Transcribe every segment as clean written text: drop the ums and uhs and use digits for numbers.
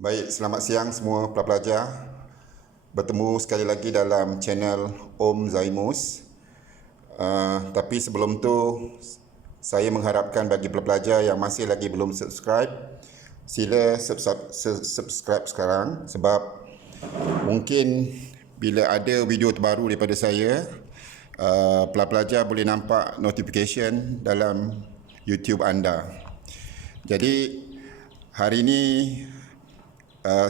Baik, selamat siang semua pelajar. Bertemu sekali lagi dalam channel Om Zaimus. Tapi sebelum tu, saya mengharapkan bagi pelajar yang masih lagi belum subscribe, sila subscribe sekarang sebab mungkin bila ada video terbaru daripada saya, pelajar boleh nampak notification dalam YouTube anda. Jadi hari ini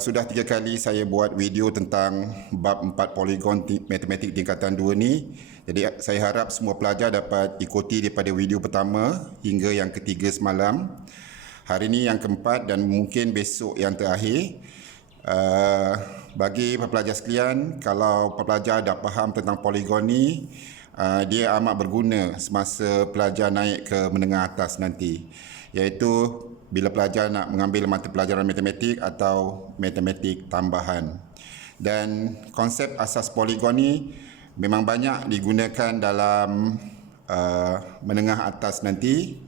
sudah 3 kali saya buat video tentang bab 4 poligon matematik tingkatan 2 ni. Jadi saya harap semua pelajar dapat ikuti daripada video pertama hingga yang ketiga semalam. Hari ini yang keempat dan mungkin besok yang terakhir. Bagi pelajar sekalian, kalau pelajar dah faham tentang poligon ni, dia amat berguna semasa pelajar naik ke menengah atas nanti, iaitu bila pelajar nak mengambil mata pelajaran matematik atau matematik tambahan. Dan konsep asas poligon ni memang banyak digunakan dalam menengah atas nanti,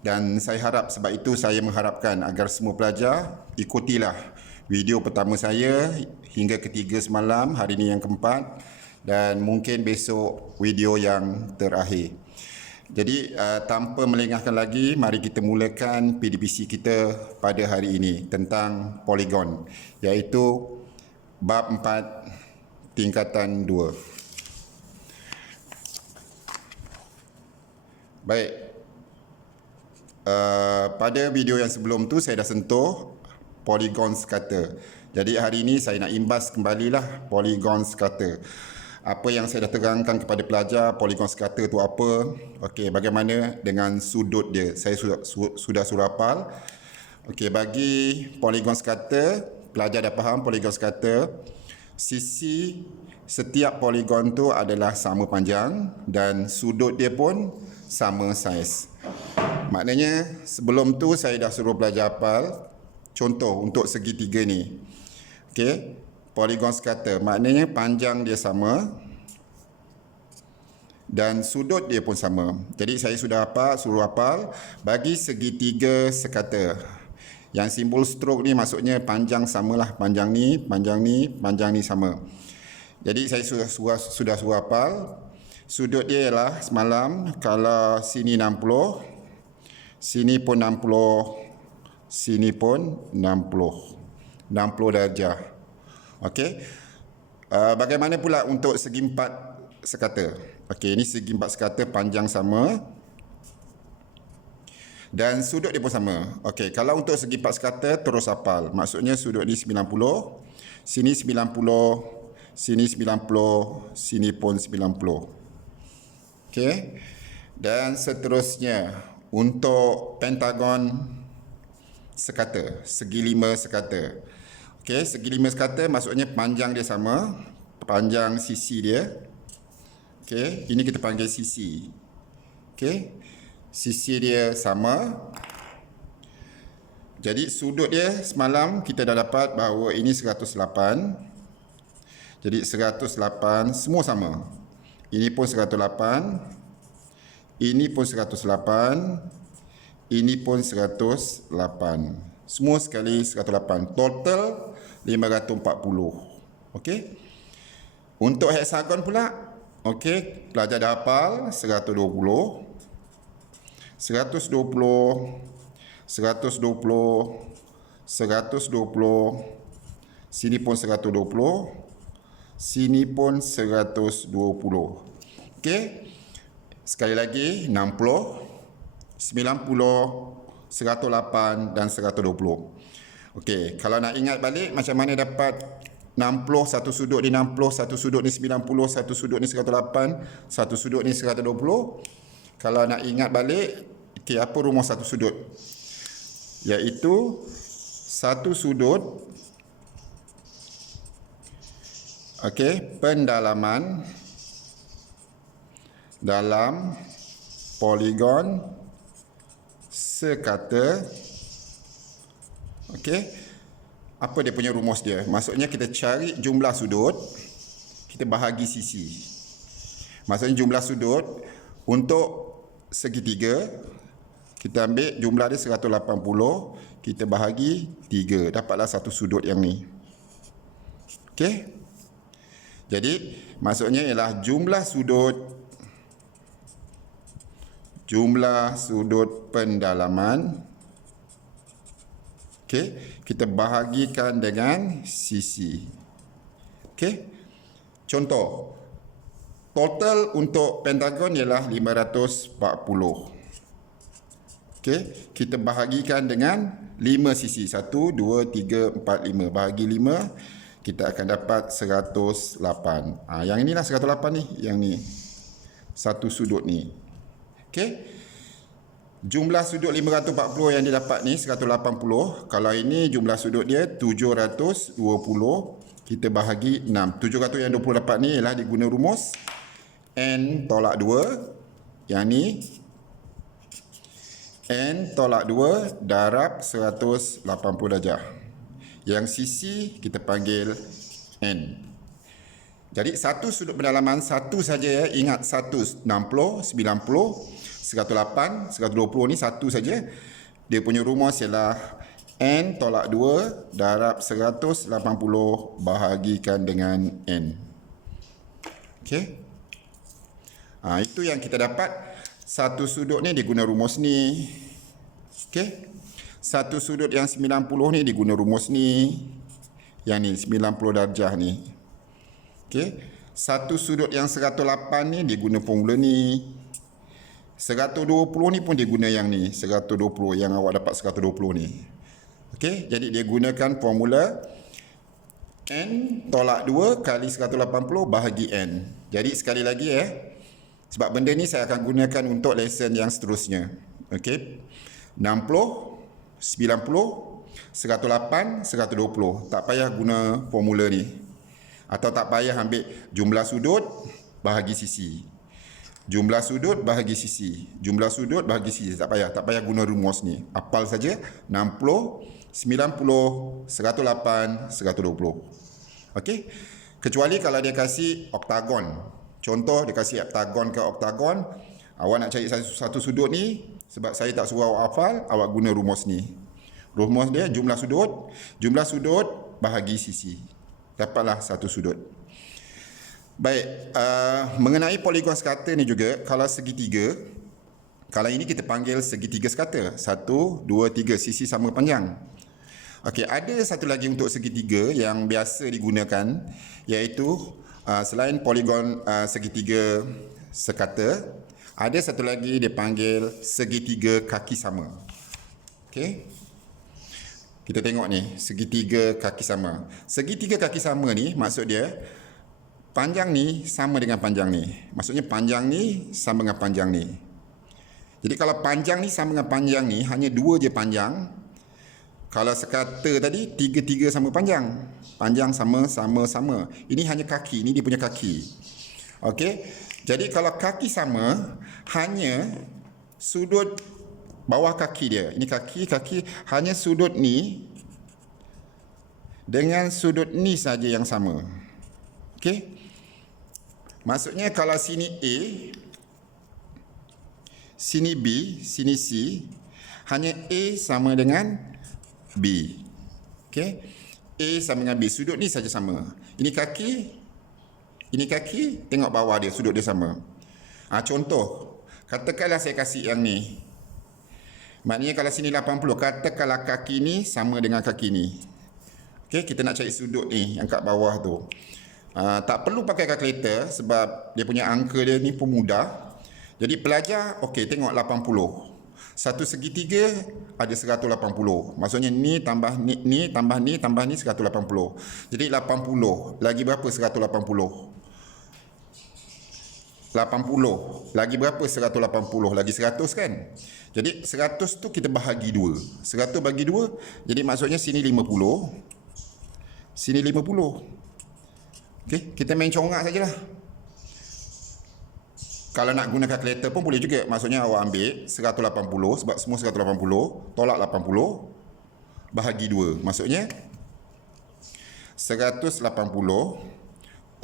dan saya harap sebab itu saya mengharapkan agar semua pelajar ikutilah video pertama saya hingga ketiga semalam, hari ini yang keempat, dan mungkin besok video yang terakhir. Jadi tanpa melengahkan lagi, mari kita mulakan PDPC kita pada hari ini tentang poligon, iaitu bab 4 tingkatan 2. Baik, pada video yang sebelum tu saya dah sentuh poligon sekata. Jadi hari ini saya nak imbas kembalilah poligon sekata. Apa yang saya dah terangkan kepada pelajar, poligon sekata tu apa, okey, bagaimana dengan sudut dia, saya sudah surapal. Okey, bagi poligon sekata, pelajar dah faham poligon sekata, sisi setiap poligon tu adalah sama panjang dan sudut dia pun sama saiz. Maknanya sebelum tu saya dah suruh pelajar hafal contoh untuk segitiga ni. Okey, poligon sekata maknanya panjang dia sama dan sudut dia pun sama. Jadi saya sudah suruh hafal bagi segitiga sekata. Yang simbol stroke ni maksudnya panjang samalah, panjang ni, panjang ni, panjang ni sama. Jadi saya sudah suruh hafal. Sudut dia ialah semalam kalau sini 60, sini pun 60, sini pun 60 darjah. Okey. Bagaimana pula untuk segi empat sekata? Okey, ini segi empat sekata panjang sama dan sudut dia pun sama. Okey, kalau untuk segi empat sekata terus hafal. Maksudnya sudut ni 90, sini 90, sini 90, sini pun 90. Okey. Dan seterusnya untuk pentagon sekata, segi lima sekata. Okey, segi lima sekata maksudnya panjang dia sama, panjang sisi dia. Okey, ini kita panggil sisi. Okey, sisi dia sama. Jadi sudut dia semalam kita dah dapat bahawa ini 108. Jadi 108 semua sama. Ini pun 108. Ini pun 108. Ini pun 108. Semua sekali 108. Total 540. Okey. Untuk heksagon pula, okey, pelajar dah hafal 120. 120, 120, 120, sini pun 120, sini pun 120. Okey. Sekali lagi 60, 90, 108 dan 120. Okey, kalau nak ingat balik macam mana dapat 60, satu sudut ni 60, satu sudut ni 90, satu sudut ni 108, satu sudut ni 120. Kalau nak ingat balik, okey, apa rumus satu sudut? Iaitu satu sudut, okey, pendalaman dalam poligon sekata. Okey, apa dia punya rumus dia? Maksudnya kita cari jumlah sudut, kita bahagi sisi. Maksudnya jumlah sudut untuk segitiga, Kita ambil jumlah dia 180, kita bahagi 3, dapatlah satu sudut yang ni. Okey. Jadi maksudnya ialah jumlah sudut pendalaman, okey, kita bahagikan dengan sisi. Okey. Contoh, total untuk pentagon ialah 540. Okey, kita bahagikan dengan 5 sisi. 1, 2, 3, 4, 5. Bahagi 5, kita akan dapat 108. Yang inilah 108 ni, yang ni. Satu sudut ni. Okey. Jumlah sudut 540 yang dia dapat ni 180. Kalau ini jumlah sudut dia 720. Kita bahagi 6. 700 yang 20 dapat ni ialah diguna rumus N tolak 2. Yang ni N tolak 2 darab 180 darjah. Yang sisi kita panggil N. Jadi satu sudut pendalaman, satu saja ya. Ingat 160, 90, 108, 120 ni satu saja. Dia punya rumus ialah N tolak 2 darab 180 bahagikan dengan N. Okey. Itu yang kita dapat. Satu sudut ni diguna rumus ni. Okey. Satu sudut yang 90 ni diguna rumus ni. Yang ni 90 darjah ni. Okey. Satu sudut yang 108 ni diguna formula ni. 120 ni pun diguna yang ni. 120 yang awak dapat 120 ni. Okey. Jadi dia gunakan formula N tolak 2 kali 180 bahagi N. Jadi sekali lagi sebab benda ni saya akan gunakan untuk lesson yang seterusnya. Okey. 60, 90, 108, 120. Tak payah guna formula ni. Atau tak payah ambil jumlah sudut bahagi sisi. Jumlah sudut bahagi sisi. Jumlah sudut bahagi sisi. Tak payah guna rumus ni. Hafal saja 60, 90, 108, 120. Okey. Kecuali kalau dia kasih oktagon. Contoh dia kasih oktagon ke oktagon, awak nak cari satu sudut ni, sebab saya tak suruh awak hafal, awak guna rumus ni. Rumus dia jumlah sudut bahagi sisi. Dapatlah satu sudut. Baik, mengenai poligon sekata ni juga, kalau segitiga, kalau ini kita panggil segitiga sekata. 1, 2, 3, sisi sama panjang. Okey, ada satu lagi untuk segitiga yang biasa digunakan, iaitu selain poligon segitiga sekata, ada satu lagi dia panggil segitiga kaki sama. Okey. Kita tengok ni, segitiga kaki sama. Segitiga kaki sama ni maksud dia panjang ni sama dengan panjang ni. Maksudnya panjang ni sama dengan panjang ni. Jadi kalau panjang ni sama dengan panjang ni, hanya dua je panjang. Kalau sekata tadi, tiga sama panjang. Panjang sama. Ini hanya kaki. Ini dia punya kaki. Okey. Jadi kalau kaki sama, hanya sudut bawah kaki dia. Ini kaki. Hanya sudut ni dengan sudut ni saja yang sama. Okey. Maksudnya kalau sini A, sini B, sini C, hanya A sama dengan B. Okey. A sama dengan B. Sudut ni saja sama. Ini kaki, tengok bawah dia, sudut dia sama. Contoh, katakanlah saya kasih yang ni. Maknanya kalau sini 80, katakanlah kaki ni sama dengan kaki ni. Okey, kita nak cari sudut ni yang kat bawah tu. Tak perlu pakai kalkulator sebab dia punya angka dia ni pun mudah. Jadi pelajar, okey, tengok 80. Satu segitiga ada 180. Maksudnya ni tambah ni tambah ni 180. Jadi 80 lagi berapa 180? 80 lagi berapa 180? Lagi 100 kan? Jadi 100 tu kita bahagi 2. 100 bagi 2, jadi maksudnya sini 50. Sini 50. Okey, kita main congak sajalah. Kalau nak guna kalkulator pun boleh juga. Maksudnya awak ambil 180, sebab semua 180, tolak 80, bahagi 2. Maksudnya 180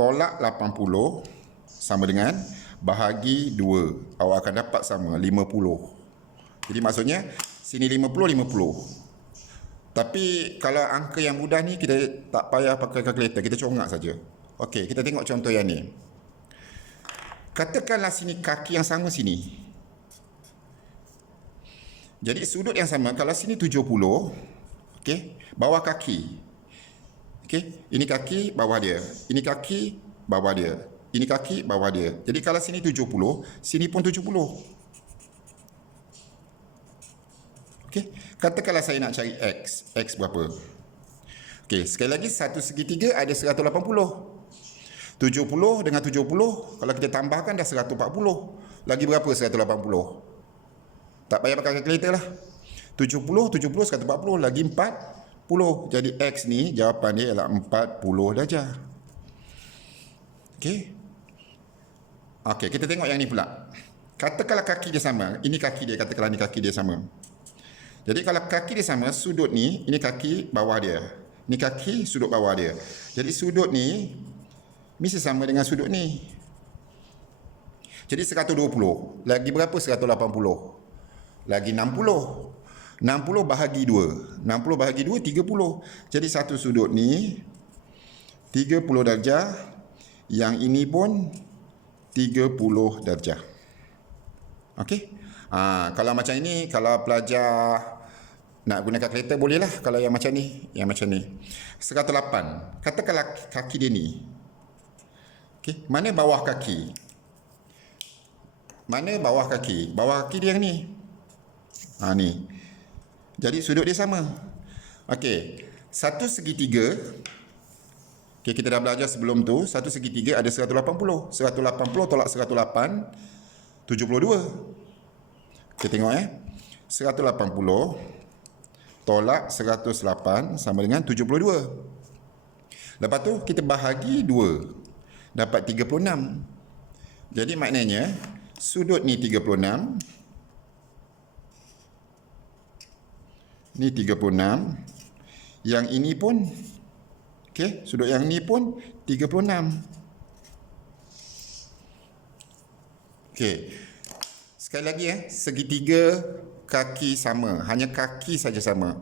tolak 80 sama dengan bahagi 2. Awak akan dapat sama, 50. Jadi maksudnya sini 50, 50. Tapi kalau angka yang mudah ni kita tak payah pakai kalkulator, kita congak saja. Okey, kita tengok contoh yang ni. Katakanlah sini kaki yang sama sini. Jadi sudut yang sama, kalau sini 70, okey, bawah kaki. Okey, ini kaki, bawah dia. Ini kaki, bawah dia. Ini kaki, bawah dia. Jadi kalau sini 70, sini pun 70. Okey, katakanlah saya nak cari X. X berapa? Okey, sekali lagi satu segitiga ada 180. 70 dengan 70, kalau kita tambahkan dah 140. Lagi berapa 180? Tak payah pakai kalkulator lah. 70, 140, lagi 40. Jadi X ni, jawapan dia ialah 40 darjah. Okey. Okey, kita tengok yang ni pula. Katakanlah kaki dia sama. Ini kaki dia, katakanlah ni kaki dia sama. Jadi kalau kaki dia sama, sudut ni, ini kaki bawah dia. Ini kaki, sudut bawah dia. Jadi sudut ni mesti sama dengan sudut ni. Jadi 120. Lagi berapa 180? Lagi 60. 60 bahagi 2. 60 bahagi 2, 30. Jadi satu sudut ni 30 darjah. Yang ini pun 30 darjah. Okey? Kalau macam ini, kalau pelajar nak guna kalkulator bolehlah. Kalau yang macam ni, 108. Katakanlah kaki dia ni. Okey, mana bawah kaki? Mana bawah kaki? Bawah kaki dia yang ni. Ni. Jadi sudut dia sama. Okey, satu segitiga. Okey, kita dah belajar sebelum tu, satu segitiga ada 180. 180 tolak 108, 72. Kita tengok 180 tolak 108 sama dengan 72. Lepas tu kita bahagi 2. Dapat 36. Jadi maknanya sudut ni 36. Ni 36. Yang ini pun okey, sudut yang ni pun 36. Okey. Sekali lagi segitiga kaki sama, hanya kaki saja sama.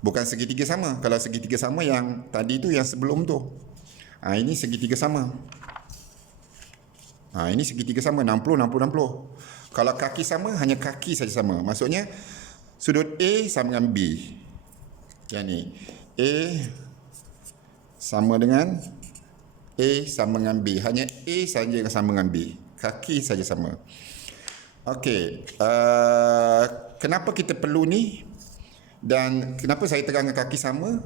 Bukan segitiga sama. Kalau segitiga sama yang tadi tu, yang sebelum tu. Ini segitiga sama. Ini segitiga sama, 60, 60, 60. Kalau kaki sama, hanya kaki saja sama. Maksudnya, sudut A sama dengan B. Yang ni. A sama dengan B. Hanya A saja yang sama dengan B. Kaki saja sama. Okey. Kenapa kita perlu ni? Dan kenapa saya terangkan kaki sama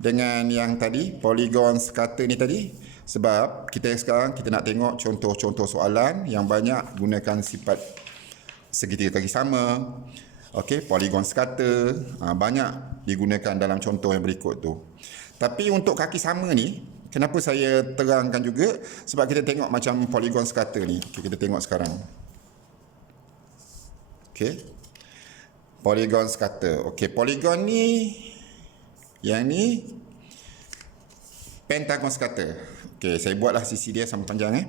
dengan yang tadi, poligon sekata ni tadi? Sebab kita sekarang kita nak tengok contoh-contoh soalan yang banyak gunakan sifat segitiga kaki sama. Okey, poligon sekata banyak digunakan dalam contoh yang berikut tu. Tapi untuk kaki sama ni, kenapa saya terangkan juga? Sebab kita tengok macam poligon sekata ni. Okay, kita tengok sekarang. Okey. Poligon sekata. Okey, poligon ni, yang ni pentagon sekata. Okey, saya buatlah sisi dia sama panjang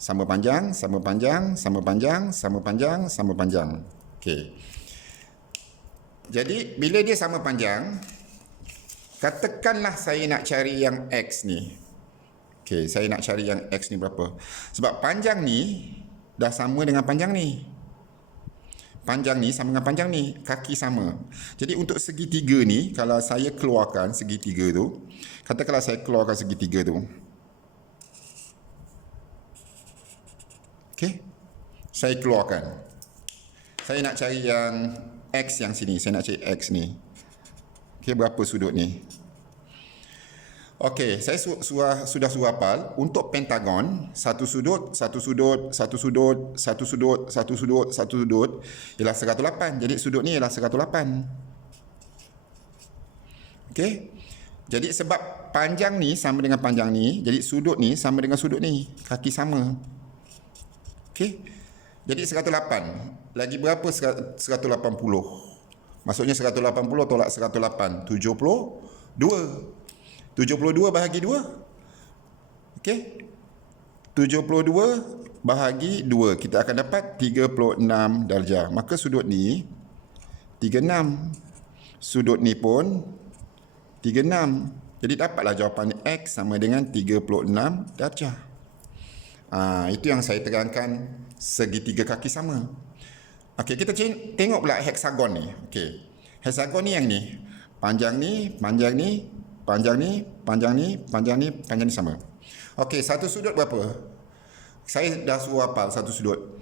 Sama panjang, sama panjang, sama panjang, sama panjang, sama panjang. Okey. Jadi bila dia sama panjang, katakanlah saya nak cari yang X ni. Okey, saya nak cari yang X ni berapa? Sebab panjang ni dah sama dengan panjang ni. Panjang ni sama dengan panjang ni, kaki sama. Jadi untuk segitiga ni, kalau saya keluarkan segitiga tu, katakanlah saya keluarkan segitiga tu. Okey. Saya keluarkan. Saya nak cari yang X yang sini, saya nak cari X ni. Okey, berapa sudut ni? Okey, saya sudah hafal untuk pentagon, satu sudut, satu sudut, satu sudut, satu sudut, satu sudut, satu sudut ialah 108. Jadi sudut ni ialah 108. Okey. Jadi sebab panjang ni sama dengan panjang ni, jadi sudut ni sama dengan sudut ni, kaki sama. Okey. Jadi 108. Lagi berapa 180? Maksudnya 180 tolak 108, 72. 72 bahagi 2. Okey. 72 bahagi 2. Kita akan dapat 36 darjah. Maka sudut ni 36. Sudut ni pun 36. Jadi dapatlah jawapan X sama dengan 36 darjah. Itu yang saya terangkan segitiga kaki sama. Okey, kita tengok pula heksagon ni. Okey. Heksagon ni yang ni. Panjang ni, panjang ni, panjang ni, panjang ni, panjang ni, panjang ni sama. Okey, satu sudut berapa? Saya dah suruh hafal satu sudut.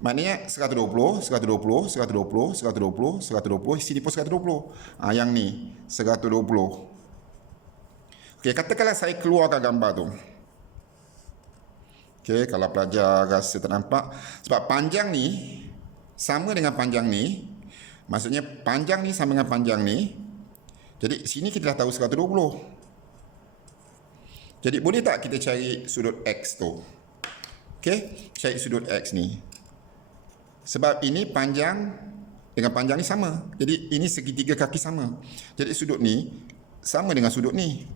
Maknanya 120, 120, 120, 120, 120, sini pun 120. Yang ni 120. Okey, katakanlah saya keluarkan gambar tu. Okey, kalau pelajar rasa tak nampak, sebab panjang ni sama dengan panjang ni, maksudnya panjang ni sama dengan panjang ni. Jadi sini kita dah tahu 120. Jadi boleh tak kita cari sudut X tu? Okey, cari sudut X ni. Sebab ini panjang dengan panjang ni sama. Jadi ini segitiga kaki sama. Jadi sudut ni sama dengan sudut ni.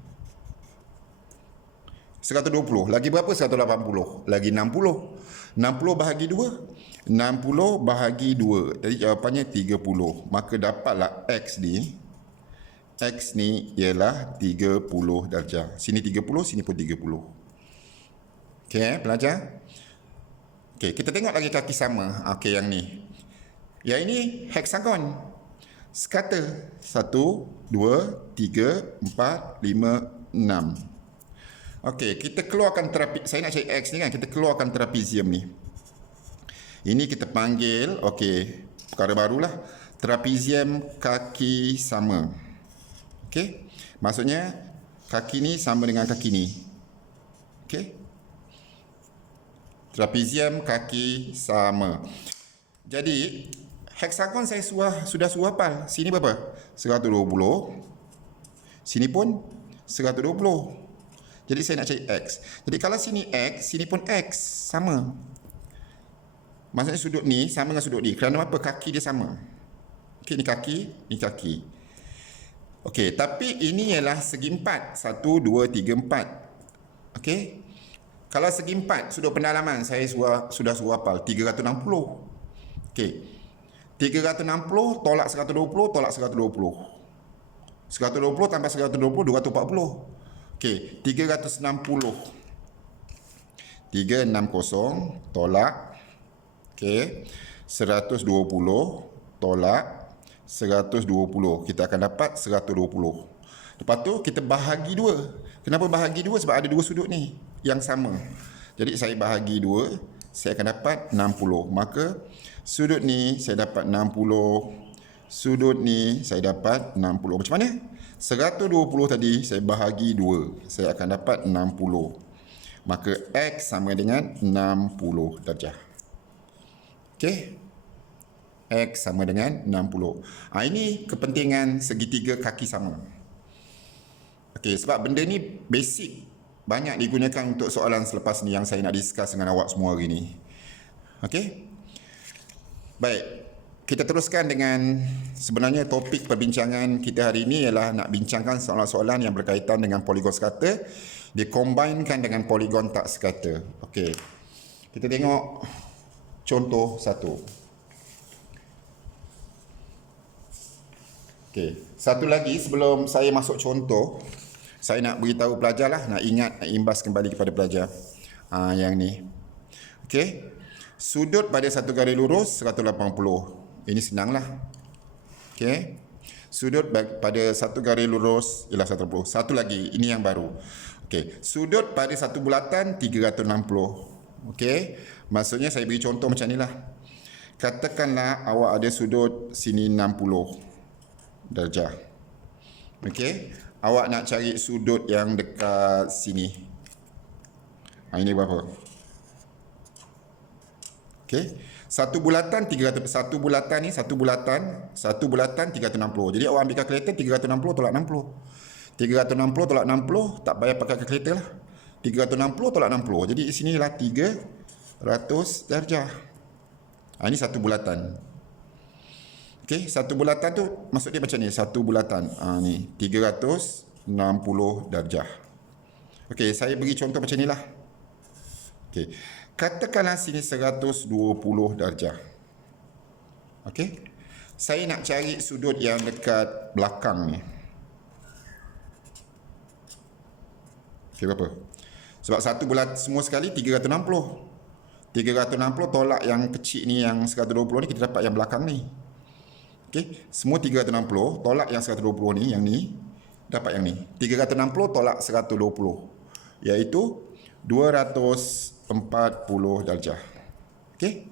120. Lagi berapa? 180. Lagi 60. 60 bahagi 2. 60 bahagi 2. Jadi jawapannya 30. Maka dapatlah X ni. X ni ialah 30 darjah. Sini 30, sini pun 30. Okey, pelajar? Okey, kita tengok lagi kaki sama. Okey, yang ni. Yang ini heksagon. Sekata 1, 2, 3, 4, 5, 6. Okey, kita keluarkan saya nak cari X ni kan, kita keluarkan trapezium ni. Ini kita panggil, okey, perkara barulah, trapezium kaki sama. Okey, maksudnya kaki ni sama dengan kaki ni. Okey, trapezium kaki sama. Jadi heksagon saya sudah suruh hafal. Sini berapa? 120. Sini pun 120. Jadi saya nak cari X. Jadi kalau sini X, sini pun X. Sama. Maksudnya sudut ni sama dengan sudut ni. Kerana apa? Kaki dia sama. Okey, ni kaki, ni kaki. Okey, tapi ini ialah segi empat. 1, 2, 3, 4. Okey. Kalau segi empat, sudut pendalaman saya sudah suruh hafal. 360. Okey. 360 tolak 120, tolak 120. 120 tambah 120, 240. Okey, 360. 360 tolak, okey, 120 tolak 120. Kita akan dapat 120. Lepas tu kita bahagi 2. Kenapa bahagi 2? Sebab ada dua sudut ni yang sama. Jadi saya bahagi 2, saya akan dapat 60. Maka sudut ni saya dapat 60. Sudut ni saya dapat 60. Macam mana? 120 tadi saya bahagi 2. Saya akan dapat 60. Maka X sama dengan 60 darjah. Okey? X sama dengan 60. Ini kepentingan segitiga kaki sama. Okey, sebab benda ni basic. Banyak digunakan untuk soalan selepas ni yang saya nak discuss dengan awak semua hari ni. Okey? Baik. Kita teruskan dengan sebenarnya topik perbincangan kita hari ini ialah nak bincangkan soalan-soalan yang berkaitan dengan poligon sekata dikombainkan dengan poligon tak sekata. Okey. Kita tengok contoh satu. Okey, satu lagi sebelum saya masuk contoh, saya nak beritahu pelajar lah, nak imbas kembali kepada pelajar. Yang ni. Okey. Sudut pada satu garis lurus 180. Ini senanglah. Okey. Sudut pada satu garis lurus ialah 180. Satu lagi, ini yang baru. Okey. Sudut pada satu bulatan 360. Okey. Maksudnya saya beri contoh macam inilah. Katakanlah awak ada sudut sini 60 darjah. Okey. Awak nak cari sudut yang dekat sini. Ini berapa? Okey. Satu bulatan 300, satu bulatan 360. Jadi awak ambil kalkulator 360 tolak 60. 360 tolak 60 tak payah pakai kalkulator lah. 360 tolak 60. Jadi di sinilah 300 darjah. Ini satu bulatan. Okey, satu bulatan tu maksud dia macam ni, satu bulatan. Ni 360 darjah. Okey, saya beri contoh macam inilah. Okey. Katakanlah sini 120 darjah. Okey. Saya nak cari sudut yang dekat belakang ni. Okey, berapa? Sebab satu bulat semua sekali 360. 360 tolak yang kecil ni, yang 120 ni, kita dapat yang belakang ni. Okey, semua 360 tolak yang 120 ni, yang ni, dapat yang ni. 360 tolak 120, iaitu 240 darjah. Okey.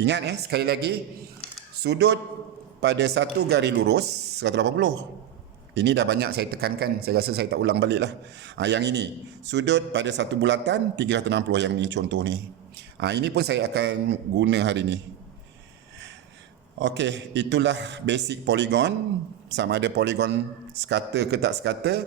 Ingat sekali lagi, sudut pada satu garis lurus 180. Ini dah banyak saya tekankan, saya rasa saya tak ulang balik lah. Yang ini, sudut pada satu bulatan 360, yang ni contoh ni. Ini pun saya akan guna hari ni. Okey, itulah basic poligon, sama ada poligon sekata ke tak sekata.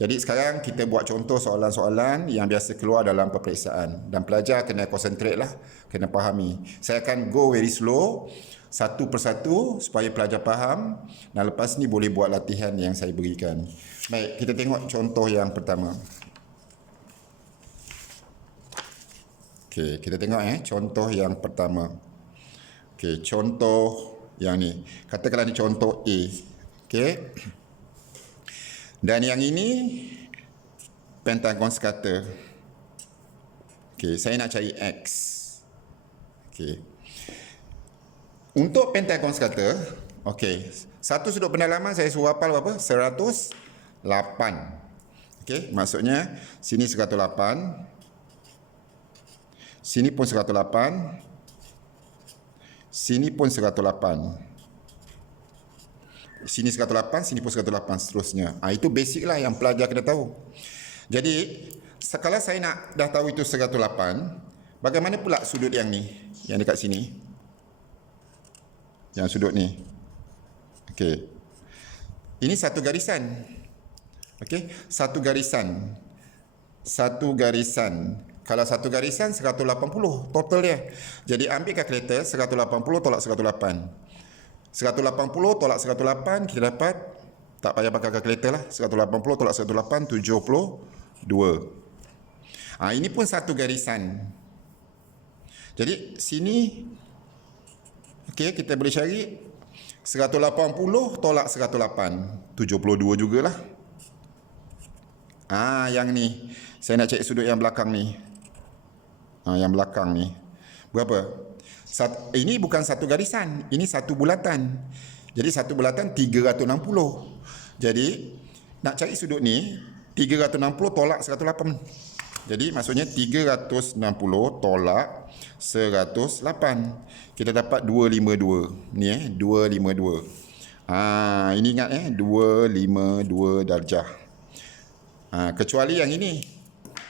Jadi sekarang kita buat contoh soalan-soalan yang biasa keluar dalam peperiksaan. Dan pelajar kena concentrate lah, kena fahami. Saya akan go very slow, satu persatu supaya pelajar faham. Dan lepas ni boleh buat latihan yang saya berikan. Baik, kita tengok contoh yang pertama. Okey, kita tengok contoh yang pertama. Okey, contoh yang ni. Katakanlah ni contoh A. Okey. Dan yang ini pentagon sekata. Okey, saya nak cari X. Okey. Untuk pentagon sekata, okey, satu sudut pendalaman saya suruh hafal berapa? 108. Okey, maksudnya sini 108. Sini pun 108. Sini pun 108. Sini 108, sini pun 108, seterusnya. Itu basic lah yang pelajar kena tahu. Jadi, kalau saya nak dah tahu itu 108, bagaimana pula sudut yang ni? Yang dekat sini? Yang sudut ni. Okey. Ini satu garisan. Okey, satu garisan. Satu garisan. Kalau satu garisan 180 total dia. Jadi ambil kalkulator, 180 tolak 108. 180 tolak 108, kita dapat, tak payah pakai kalkulator lah, 180 tolak 108, 72. Ini pun satu garisan. Jadi sini, okey, kita boleh cari 180 tolak 108, 72 jugalah. Yang ni, saya nak cari sudut yang belakang ni. Yang belakang ni. Berapa? Ini bukan satu garisan, ini satu bulatan. Jadi satu bulatan 360. Jadi nak cari sudut ni 360 tolak 108. Jadi maksudnya 360 tolak 108. Kita dapat 252. Ni 252. Ini ingat 252 darjah. Kecuali yang ini.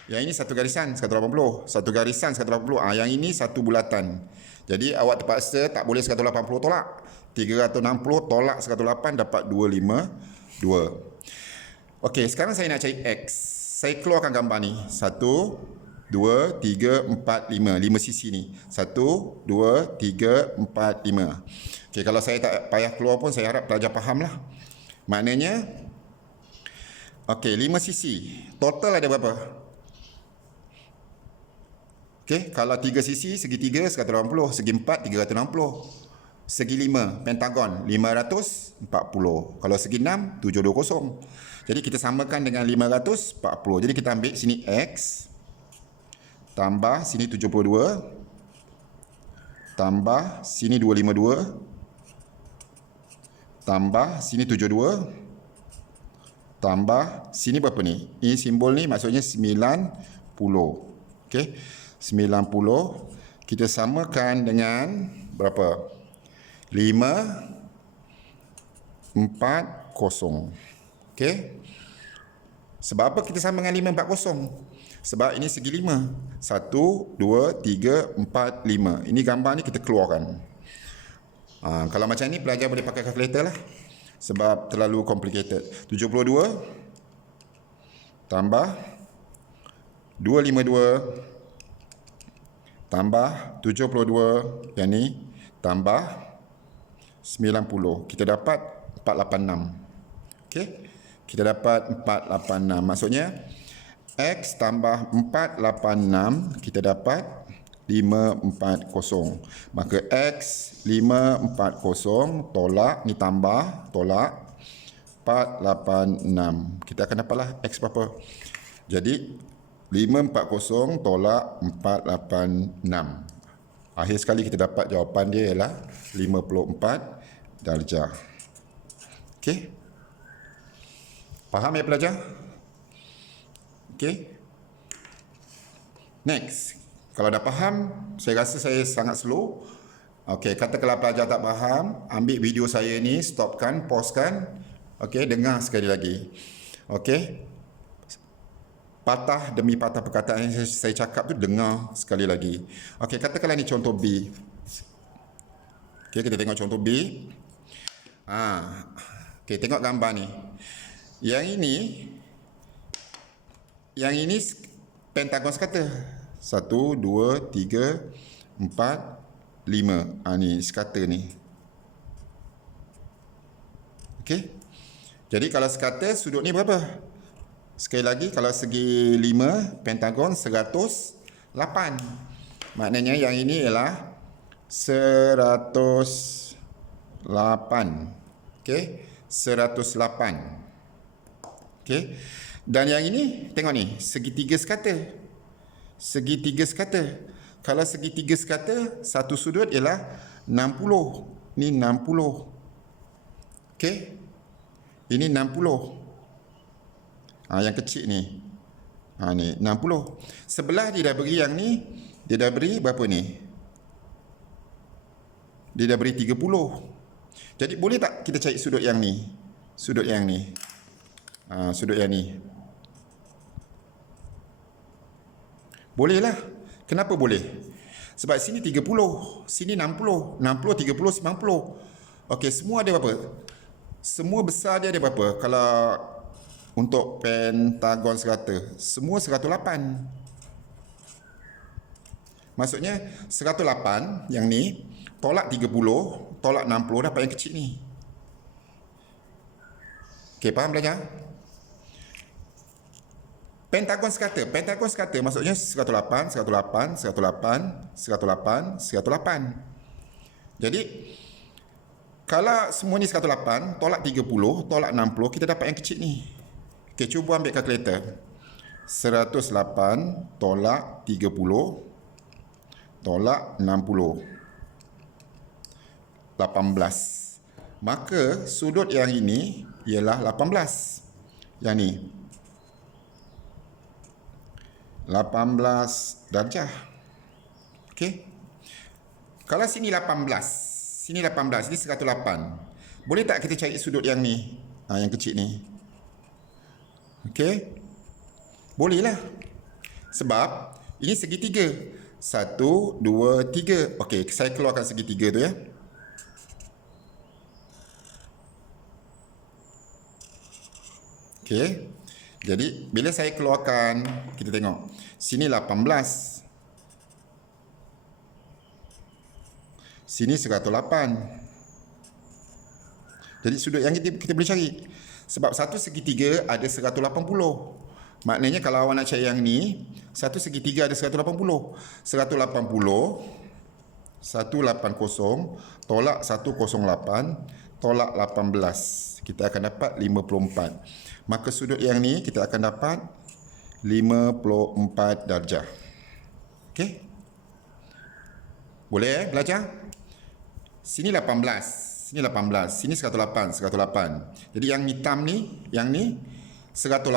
Yang ini satu garisan 180. Satu garisan 180. Yang ini satu bulatan. Jadi awak terpaksa tak boleh 180 tolak. 360 tolak 108 dapat 252. Okey, sekarang saya nak cari X. Saya keluarkan gambar ni. 1, 2, 3, 4, 5. 5 sisi ni. 1, 2, 3, 4, 5. Okey, kalau saya tak payah keluar pun, saya harap pelajar faham lah. Maknanya, okey, 5 sisi. Total ada berapa? Okey, kalau 3 sisi, segi 3, 180. Segi 4, 360. Segi 5, pentagon, 540. Kalau segi 6, 720. Jadi kita samakan dengan 540. Jadi kita ambil sini X. Tambah sini 72. Tambah sini 252. Tambah sini 72. Tambah sini berapa ni? Ini simbol ni maksudnya 90. Okey. 90 kita samakan dengan berapa? 540. Okey. Sebab apa kita sama dengan 540? Sebab ini segi 5. 1, 2, 3, 4, 5. Ini gambar ni kita keluarkan. Kalau macam ni pelajar boleh pakai kalkulator lah. Sebab terlalu complicated. 72 tambah 252 tambah 72, yang ni tambah 90. Kita dapat 486. Okey. Kita dapat 486. Maksudnya X tambah 486, kita dapat 540. Maka X 540 tolak, ni tambah, tolak 486. Kita akan dapatlah X berapa. Jadi 540 tolak 486. Akhir sekali kita dapat jawapan dia ialah 54 darjah. Okey. Faham ya pelajar? Okey. Next. Kalau dah faham, saya rasa saya sangat slow. Okey, katakanlah pelajar tak faham, ambil video saya ni, stopkan, pausekan. Okey, dengar sekali lagi. Okey. Patah demi patah perkataan yang saya cakap tu dengar sekali lagi. Okey, katakanlah ni contoh B. Okey, kita tengok contoh B. Okey, tengok gambar ni. Yang ini pentagon sekata. 1, 2, 3, 4, 5. Ni sekata ni. Okey. Jadi kalau sekata sudut ni berapa? Sekali lagi, kalau segi 5, pentagon 108. Maknanya yang ini ialah 108. Okey, 108. Okey. Dan yang ini, tengok ni, segitiga sekata. Segitiga sekata. Kalau segitiga sekata, satu sudut ialah 60. Ni 60. Okey. Ini 60. Yang kecil ni. Ni 60. Sebelah dia dah beri yang ni, dia dah beri berapa ni? Dia dah beri 30. Jadi boleh tak kita cari sudut yang ni? Sudut yang ni. Sudut yang ni. Boleh lah. Kenapa boleh? Sebab sini 30, sini 60. 60, 30, 90. Okey, semua ada berapa? Semua besar dia ada berapa? Kalau untuk pentagon sekata, semua 108. Maksudnya 108 yang ni tolak 30, tolak 60 dapat yang kecil ni. Okey, faham belajar? Pentagon sekata maksudnya 108, 108, 108, 108, 108. Jadi kalau semua ni 108, tolak 30, tolak 60, kita dapat yang kecil ni. Okey, cuba ambil kalkulator. 108 tolak 30 tolak 60. 18. Maka sudut yang ini ialah 18. Yang ni 18 darjah. Okey. Kalau sini 18, sini 18, ini 108. Boleh tak kita cari sudut yang ni? Yang kecil ni. Okey. Boleh lah. Sebab ini segitiga. 1, 2, 3. Okey, saya keluarkan segitiga tu ya. Okey. Jadi, bila saya keluarkan, kita tengok. Sini 18. Sini 108. Jadi, sudut yang kita boleh cari. Sebab satu segitiga ada 180. Maknanya kalau awak nak cari yang ni, satu segitiga ada 180. 180, 180, tolak 108, tolak 18. Kita akan dapat 54. Maka sudut yang ni kita akan dapat 54 darjah. Okey? Boleh belajar? Sini 18, sini 18, sini 108, 108. Jadi yang hitam ni, yang ni 180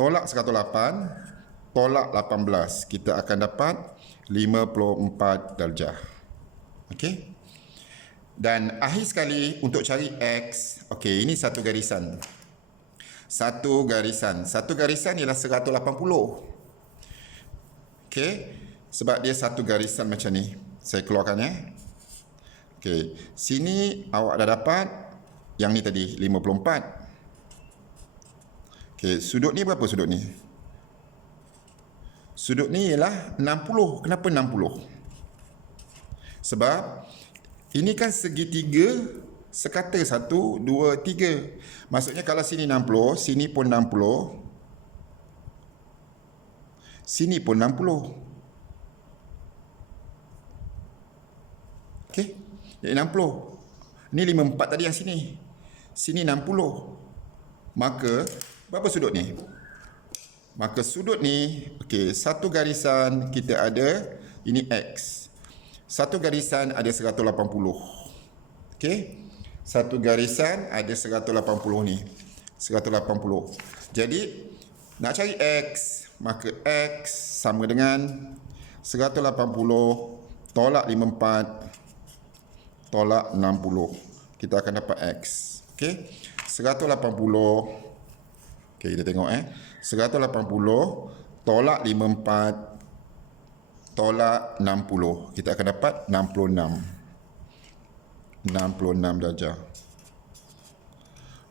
tolak 108 tolak 18. Kita akan dapat 54 darjah. Okey? Dan akhir sekali untuk cari X, okey, ini satu garisan. Satu garisan ialah 180. Okey, sebab dia satu garisan macam ni. Saya keluarkan ya. Okey, sini awak dah dapat yang ni tadi 54. Okey, sudut ni berapa sudut ni? Sudut ni ialah 60. Kenapa 60? Sebab ini kan segitiga sekata 1, 2, 3. Maksudnya kalau sini 60, sini pun 60. Sini pun 60. Okey. Jadi 60. Ni 54 tadi yang sini. Sini 60. Maka berapa sudut ni? Maka sudut ni, okey, satu garisan kita ada, ini X. Satu garisan ada 180. Okey. Satu garisan ada 180 ni. 180. Jadi, nak cari X, maka X sama dengan 180 tolak 54 tolak 60. Kita akan dapat X. Okey. 180. Okey, kita tengok 180 tolak 54 tolak 60. Kita akan dapat 66. 66 darjah.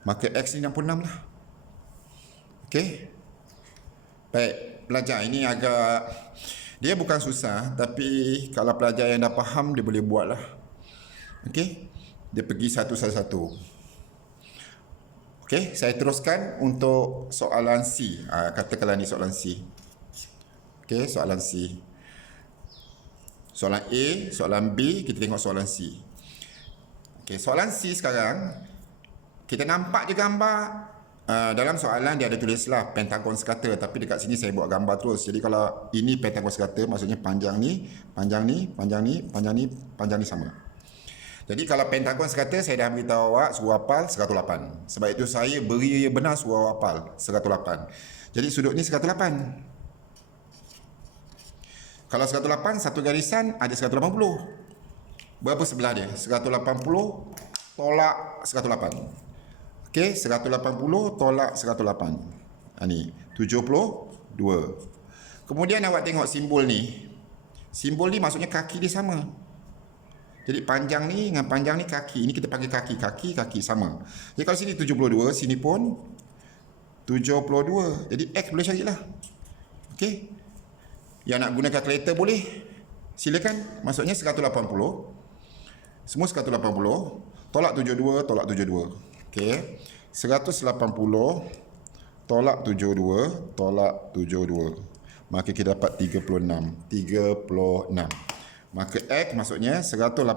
Maka X ni 66 lah. Okey. Baik, pelajar ini agak, dia bukan susah, tapi kalau pelajar yang dah faham dia boleh buat lah. Okey. Dia pergi satu-satu. Okey, saya teruskan untuk soalan C. Katakanlah ni soalan C. Okey, soalan C. Soalan A, soalan B, kita tengok soalan C. Okey, soalan C sekarang, kita nampak je gambar. Dalam soalan dia ada tulislah pentagon sekata, tapi dekat sini saya buat gambar terus. Jadi kalau ini pentagon sekata, maksudnya panjang ni, panjang ni, panjang ni, panjang ni, panjang ni sama. Jadi kalau pentagon sekata, saya dah beritahu awak suruh hafal 108. Sebab itu saya beri benar suruh hafal 108. Jadi sudut ni 108. Kalau 108, satu garisan ada 180. Berapa sebelah dia? 180 tolak 108. Okey, 180 tolak 108. Ni 72. Kemudian awak tengok simbol ni. Simbol ni maksudnya kaki dia sama. Jadi panjang ni dengan panjang ni kaki. Ini kita panggil kaki. Kaki sama. Jadi kalau sini 72, sini pun 72. Jadi X boleh carilah. Okey. Yang nak guna kalkulator boleh. Silakan. Maksudnya 180. Semua 180. Tolak 72, tolak 72. Okey. 180 tolak 72, tolak 72. Maka kita dapat 36. 36. Maka X maksudnya 180.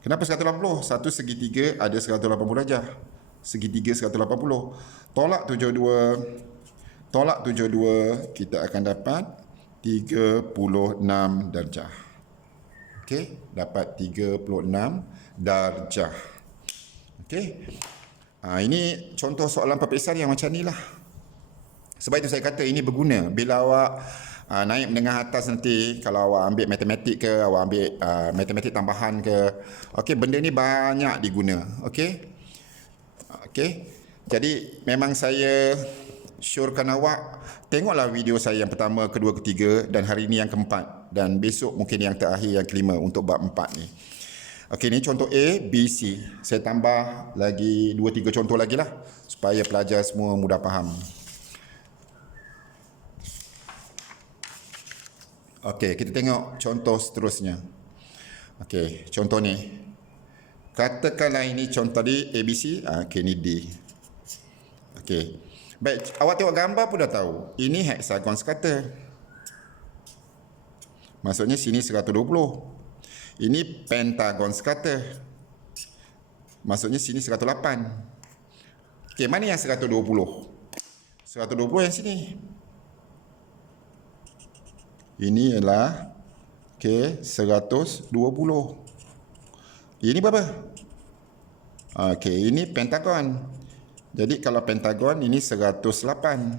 Kenapa 180? Satu segitiga ada 180 darjah. Segitiga 180. Tolak 72. Tolak 72, kita akan dapat 36 darjah. Okey, dapat 36 darjah. Okey. Ini contoh soalan peperiksaan yang macam ni lah. Sebab itu saya kata ini berguna bila awak naik menengah atas nanti, kalau awak ambil matematik ke, awak ambil matematik tambahan ke. Okey, benda ni banyak diguna. Okey. Okey. Jadi memang saya syorkan awak tengoklah video saya yang pertama, kedua, ketiga dan hari ini yang keempat, dan besok mungkin yang terakhir, yang kelima untuk bab 4 ni. Okey, ni contoh A, B, C. Saya tambah lagi 2-3 contoh lagi lah supaya pelajar semua mudah faham. Okey, kita tengok contoh seterusnya. Okey, contoh ni. Katakanlah ini contoh tadi ABC, okey ni D. Okey. Baik, awak tengok gambar pun dah tahu. Ini heksagon sekata. Maksudnya sini 120. Ini pentagon sekata. Maksudnya sini 108. Okey, mana yang 120? 120 yang sini. Ini adalah okey 120. Ini berapa? Okey, ini pentagon. Jadi kalau pentagon ini 108.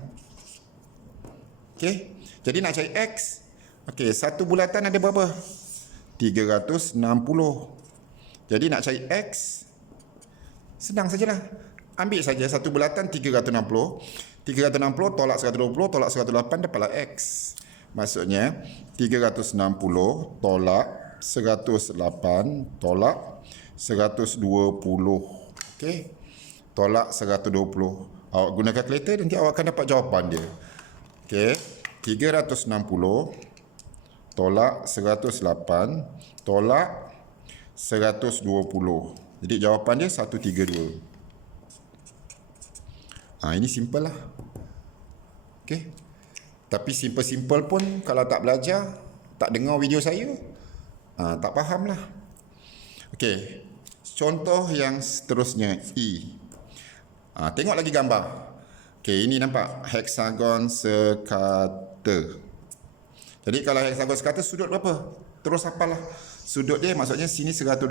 Okey. Jadi nak cari X. Okey, satu bulatan ada berapa? 360. Jadi nak cari X, senang sajalah. Ambil saja satu bulatan 360. 360 tolak 120 tolak 108 dapatlah X. Maksudnya 360 tolak 108 tolak 120. Okey. Tolak 120. Awak guna kalkulator nanti awak akan dapat jawapan dia. Okey. 360 tolak 108 tolak 120. Jadi jawapan dia 132. Ini simple lah. Okey. Tapi simple-simple pun kalau tak belajar, tak dengar video saya, tak faham lah. Okey, contoh yang seterusnya E. Tengok lagi gambar. Okey, ini nampak heksagon sekata. Jadi kalau heksagon sekata sudut berapa? Terus hafal lah. Sudut dia maksudnya sini 120.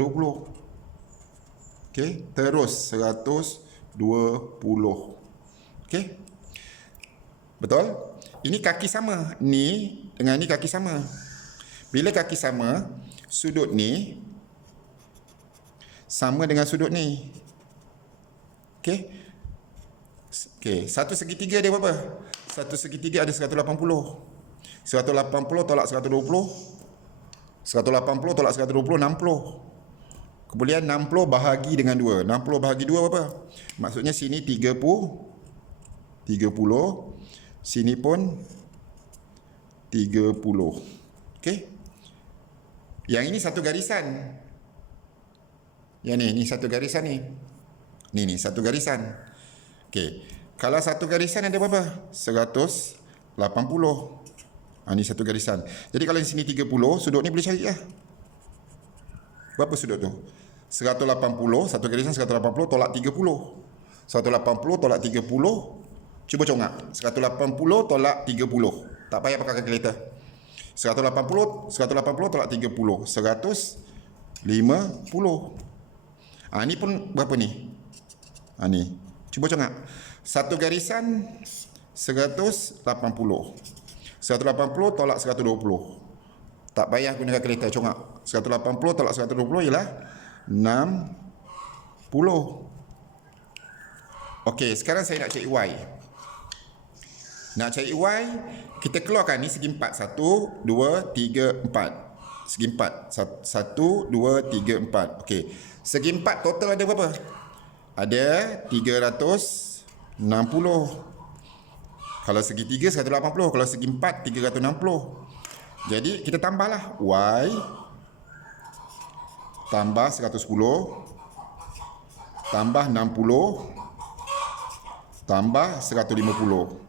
Okey, terus 120. Okey. Betul? Ini kaki sama. Ni dengan ni kaki sama. Bila kaki sama, sudut ni sama dengan sudut ni. Okey. Okey, satu segitiga dia berapa? Satu segitiga ada 180. 180 tolak 120. 180 tolak 120, 60. Kemudian 60 bahagi dengan 2. 60 bahagi 2 berapa? Maksudnya sini 30. Sini pun 30. Okey. Yang ini satu garisan. Yang ni satu garisan ni. Ni satu garisan. Okey. Kalau satu garisan ada berapa? 180. Ni satu garisan. Jadi kalau di sini 30, sudut ni boleh cari lah. Berapa sudut tu? 180, satu garisan 180 tolak 30. 180 tolak 30. Cuba congak. 180 tolak 30. Tak payah pakai kalkulator. 180 tolak 30. 150. Ni pun berapa ni? Ni. Cuba congak. Satu garisan 180. 180 tolak 120. Tak payah guna kalkulator, congak. 180 tolak 120 ialah 60. Okey, sekarang saya nak cari Y. Nak cari Y, kita keluarkan ni segi 4. 1, 2, 3, 4. Segi 4. 1, 2, 3, 4. Okey. Segi 4 total ada berapa? Ada 360. Kalau segi 3, 180. Kalau segi 4, 360. Jadi, kita tambahlah. Y tambah 110 tambah 60 tambah 150.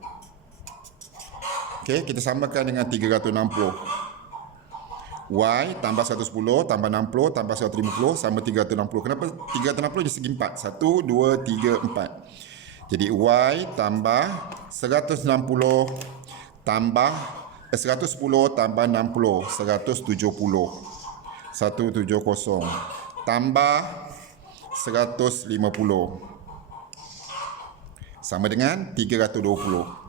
Okey, kita samakan dengan 360. Y tambah 110 tambah 60 tambah 150 sama 360. Kenapa 360 di segi 4? 1, 2, 3, 4. Jadi Y tambah 160 tambah 110 tambah 60, 170. 170 tambah 150 sama dengan 320.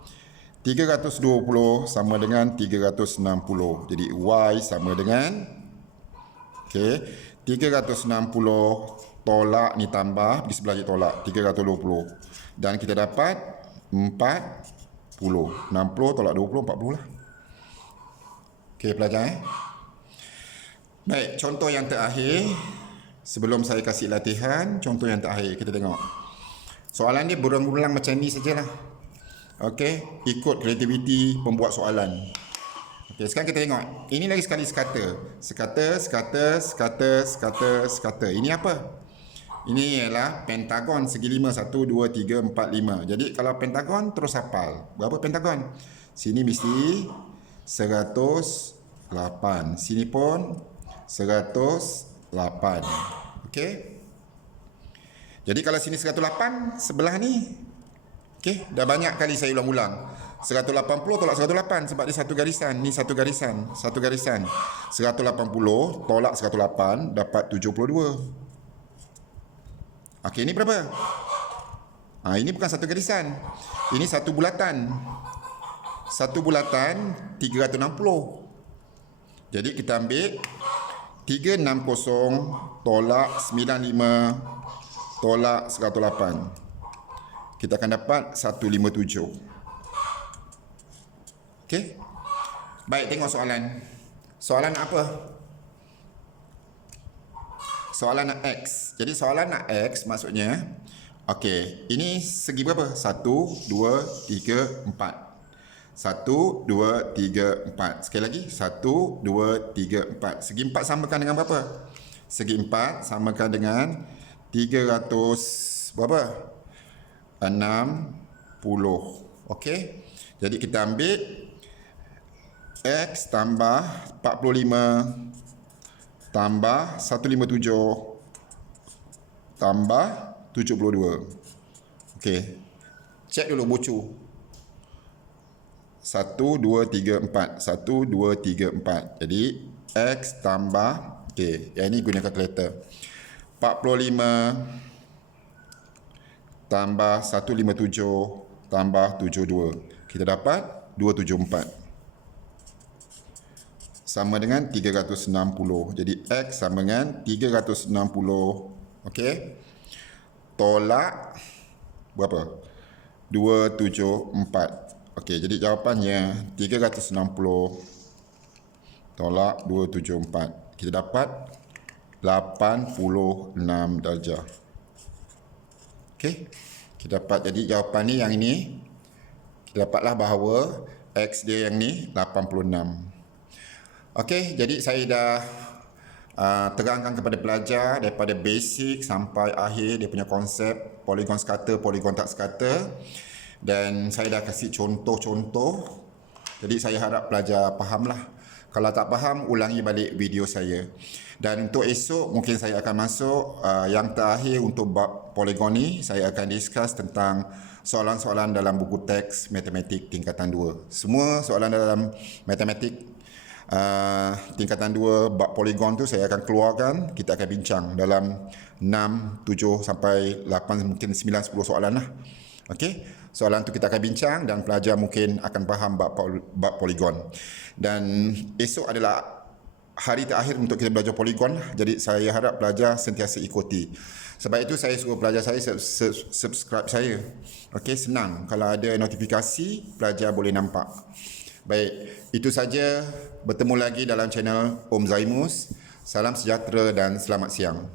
320 sama dengan 360. Jadi Y sama dengan 360 tolak ni tambah, di sebelah je tolak 320. Dan kita dapat 40. 60 tolak 20, 40 lah. Okey pelajar Baik, contoh yang terakhir. Sebelum saya kasih latihan, contoh yang terakhir kita tengok. Soalan dia berulang-ulang macam ni sajalah. Okey, ikut kreativiti pembuat soalan. Okey, sekarang kita tengok. Ini lagi sekali sekata. Sekata. Ini apa? Ini ialah pentagon segi 5. 1, 2, 3, 4, 5. Jadi kalau pentagon terus hafal. Berapa pentagon? Sini mesti 108. Sini pun 108. Okey. Jadi kalau sini 108, sebelah ni. Okey, dah banyak kali saya ulang-ulang. 180 tolak 108 sebab dia satu garisan. Ni satu garisan. 180 tolak 108 dapat 72. Okey, ini berapa? Ini bukan satu garisan. Ini satu bulatan. Satu bulatan 360. Jadi kita ambil 360 tolak 95 tolak 108. Kita akan dapat 157. Okey. Baik, tengok soalan. Soalan apa? Soalan nak X. Jadi soalan nak X maksudnya, okey, ini segi berapa? 1, 2, 3, 4. 1, 2, 3, 4. Sekali lagi. 1, 2, 3, 4. Segi 4 samakan dengan berapa? Segi 4 samakan dengan 300 berapa? 60. Okey. Jadi kita ambil X tambah 45 tambah 157 tambah 72. Okey. Cek dulu bucu. 1, 2, 3, 4. 1, 2, 3, 4. Jadi, X tambah, okey, yang ini guna kalkulator. 45 tambah 157 tambah 72. Kita dapat 274. Sama dengan 360. Jadi, X sama dengan 360. Okey. Tolak berapa? 274. Okey, jadi jawapannya 360 tolak 274. Kita dapat 86 darjah. Okey. Kita dapat jadi jawapan ni yang ini. Kita dapatlah bahawa X dia yang ni 86. Okey, jadi saya dah terangkan kepada pelajar daripada basic sampai akhir dia punya konsep poligon sekata, poligon tak sekata, dan saya dah kasih contoh-contoh. Jadi saya harap pelajar fahamlah. Kalau tak faham, ulangi balik video saya. Dan untuk esok mungkin saya akan masuk yang terakhir untuk bab poligon ni, saya akan discuss tentang soalan-soalan dalam buku teks matematik tingkatan 2. Semua soalan dalam matematik tingkatan 2 bab poligon tu saya akan keluarkan, kita akan bincang dalam 6, 7 sampai 8, mungkin 9, 10 soalan lah. Okey, soalan tu kita akan bincang dan pelajar mungkin akan faham bab poligon. Dan esok adalah hari terakhir untuk kita belajar poligon. Jadi saya harap pelajar sentiasa ikuti. Sebab itu saya suruh pelajar saya subscribe saya. Okey, senang. Kalau ada notifikasi, pelajar boleh nampak. Baik, itu saja. Bertemu lagi dalam channel Om Zaimus. Salam sejahtera dan selamat siang.